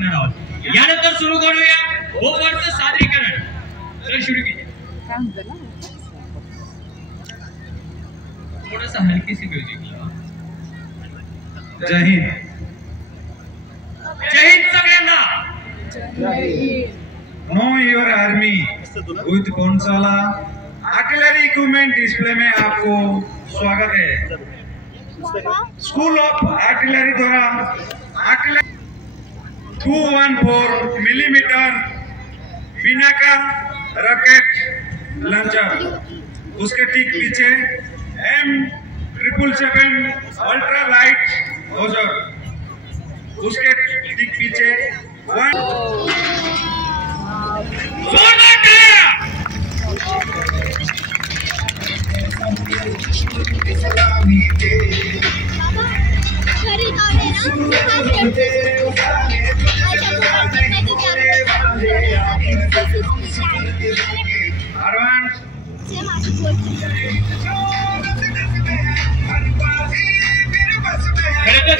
बघणार आहोत। यानंतर सुरू करूया ओव्हरचं सादरीकरण। तर सुरू कीजिए। थोड़ा सा हल्की सी म्यूजिक। जय हिंद। जय हिंद सगळ्यांना। नो योर आर्मी विद गोंजाला आर्टिलरी इक्विपमेंट डिस्प्ले में आपको स्वागत है। स्कूल ऑफ आर्टिलरी द्वारा आर्टिलरी 214 मिलीमीटर बिना का रॉकेट लॉन्चर, उसके ठीक पीछे M777 अल्ट्रा लाइट होजर, उसके ठीक पीछे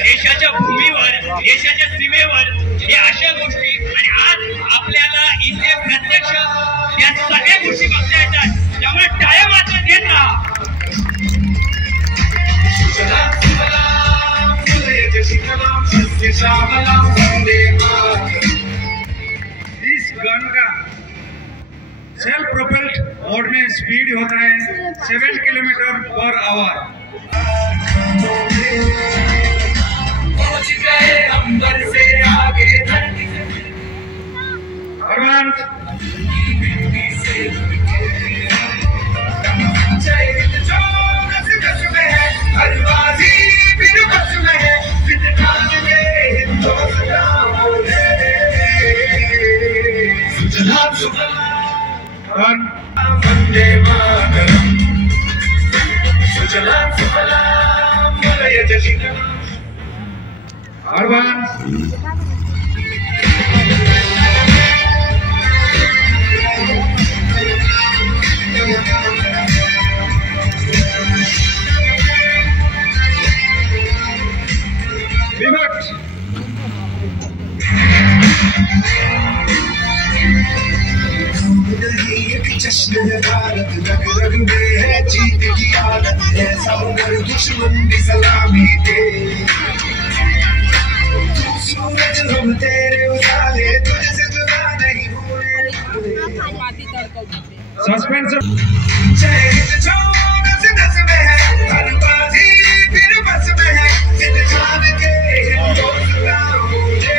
देशाच्या भूमीवर, देशाच्या सीमेवर हे अशा गोष्टी, आणि आज आपल्याला इथे प्रत्यक्ष या सगळ्या गोष्टी बघता येतात। त्यामुळे टाळ्या मात्र देत राहा। इस गन का सेल्फ प्रोपेल्ड मोड में स्पीड होता है 7 किलोमीटर पर आवर। पहुंच गए अंबर से आगे वंदे मातरम सुजलाम सुफलाम मलयज शीतलाम। जश्न है भारत, रग रग में है जीत की आदत है, सागर दुश्मन भी सलामी दे। सूरज हम तेरे उजाले, तुझसे जुदा नहीं होने। सस्पेंस जय हिंद जोर नस नस में है, हर बाजी फिर बस में है, जिन जान के हिंदुस्तान मुझे।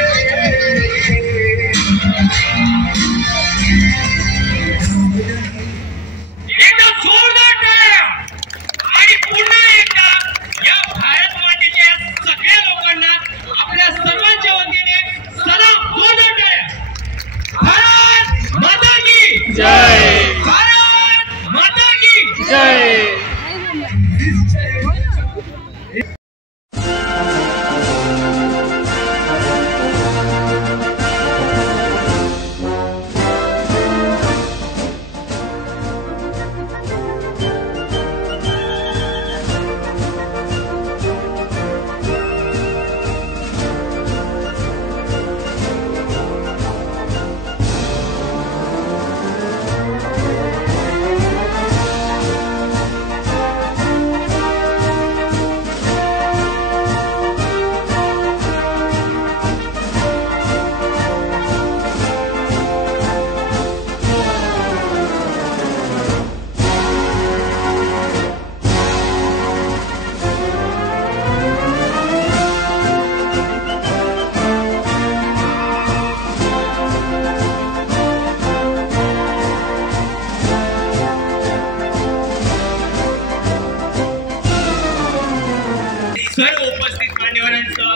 सर्व उपस्थित मान्यवरांचं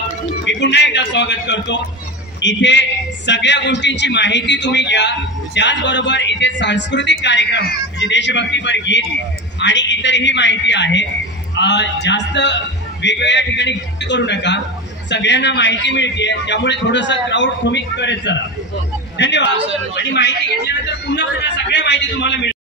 मी पुन्हा एकदा स्वागत करतो। इथे सगळ्या गोष्टींची माहिती तुम्ही घ्या, त्याचबरोबर इथे सांस्कृतिक कार्यक्रम म्हणजे देशभक्तीपर गीत आणि इतरही माहिती आहे। जास्त वेगवेगळ्या ठिकाणी करू नका, सगळ्यांना माहिती मिळते, त्यामुळे थोडंसं क्राउड तुम्ही करत चला। धन्यवाद। आणि माहिती घेतल्यानंतर पुन्हा सगळ्या माहिती तुम्हाला मिळेल।